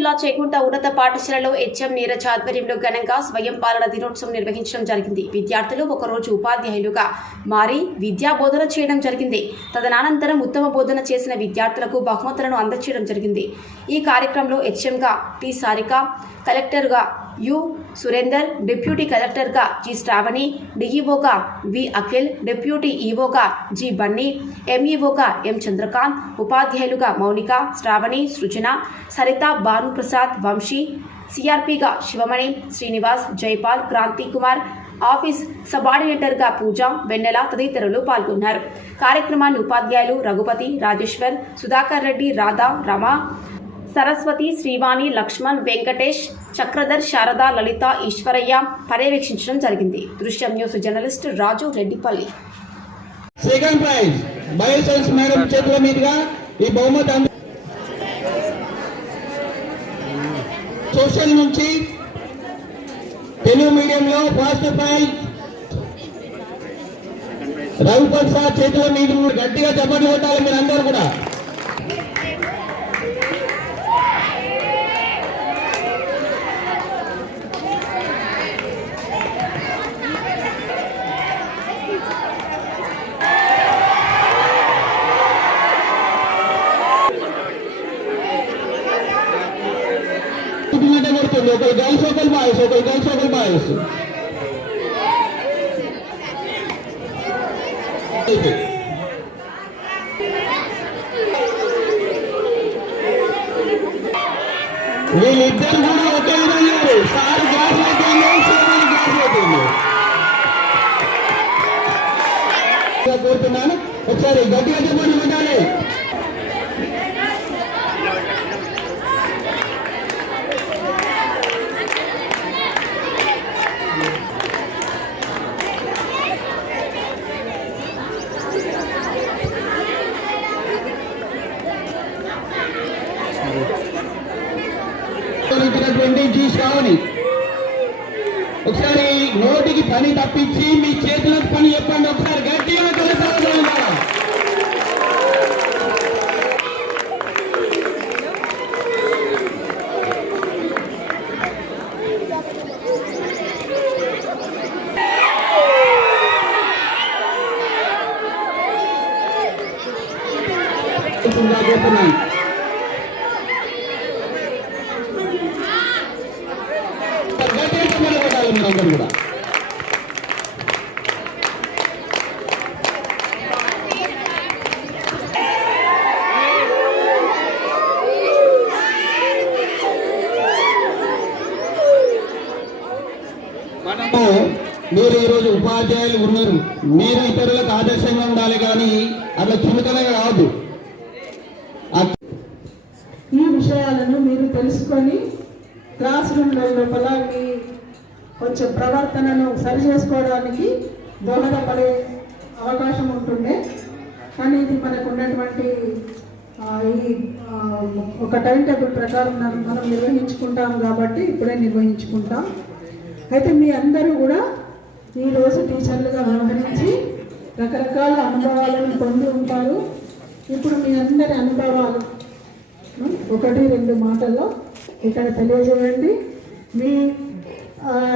జిల్లా చేగుంట ఉన్నత పాఠశాలలో హెచ్ఎం నీరజ్ ఆధ్వర్యంలో ఘనంగా స్వయం పాలన దినోత్సవం నిర్వహించడం జరిగింది. విద్యార్థులు ఒకరోజు ఉపాధ్యాయులుగా మారి విద్యా బోధన చేయడం జరిగింది. తదనంతరం ఉత్తమ బోధన చేసిన విద్యార్థులకు బహుమతులను అందజేయడం జరిగింది. ఈ కార్యక్రమంలో హెచ్ఎంగా టి సారిక, కలెక్టర్గా యు సురేందర్, డిప్యూటీ కలెక్టర్గా జి శ్రావణి, డిఈఓగా వి అఖిల్, డిప్యూటీ ఈఓగా జి బన్నీ, ఎంఈఓగా ఎం చంద్రకాంత్, ఉపాధ్యాయులుగా మౌనిక, శ్రావణి, సృజన, సరిత, భానుప్రసాద్, వంశీ, సిఆర్పిగా శివమణి, శ్రీనివాస్, జైపాల్, క్రాంతి కుమార్, ఆఫీస్ సబార్డినేటర్గా పూజ, వెన్నెల తదితరులు పాల్గొన్నారు. కార్యక్రమాన్ని ఉపాధ్యాయులు రఘుపతి, రాజేశ్వర్, సుధాకర్ రెడ్డి, రాధా, రమ, సరస్వతి, శ్రీవాణి, లక్ష్మణ్, వెంకటేష్, చక్రధర్, శారద, లలిత, ఈశ్వరయ్య పర్యవేక్షించడం జరిగింది. Drishyam news journalist Raju Reddipalli. Second prize bioscience madam చేతుల మీదుగా ఈ బహుమతి సోషల్ నుంచి తెలుగు మీడియంలో ఫస్ట్ ప్రైజ్ రఘుపతి సార్ చేతుల మీద గట్టిగా చప్పట్లు కొట్టాలి మీరు అందరూ కూడా. ఒకరు గర్ల్స్ ఒకరు బాయ్స్, ఒకరు గర్ల్స్ ఒకరు బాయ్స్. వీళ్ళిద్దరు కూడా ఒకే విధంగా సార్ గ్లాస్ అయిపోయింది, గ్లాస్ అయిపోయింది. కోరుతున్నాను ఒకసారి గట్టిగా చెప్పండి పెట్టాలి. జీ శ్రావణి ఒకసారి నోటికి పని తప్పించి మీ చేతులకు పని చెప్పండి ఒకసారి గట్టిగా చెప్తున్నాను. కూడా మీరు ఈరోజు ఉపాధ్యాయులు ఉన్నారు, మీరు ఇతరులకు ఆదర్శంగా ఉండాలి, కానీ అట్లా చులకనగా కాదు. ఈ విషయాలను మీరు తెలుసుకొని క్లాస్ రూమ్ల లోపల మీ కొంచెం ప్రవర్తనను సరి చేసుకోవడానికి దోహదపడే అవకాశం ఉంటుండే. కానీ ఇది మనకు ఉన్నటువంటి ఈ ఒక టైం టేబుల్ ప్రకారం మనం నిర్వహించుకుంటాం కాబట్టి ఇప్పుడే నిర్వహించుకుంటాం. అయితే మీ అందరూ కూడా ఈరోజు టీచర్లుగా వ్యవహరించి రకరకాల అనుభవాలను పొంది ఉంటారు. ఇప్పుడు మీ అందరి అనుభవాలు 1-2 మాటల్లో ఇక్కడ తెలియజేయండి. మీ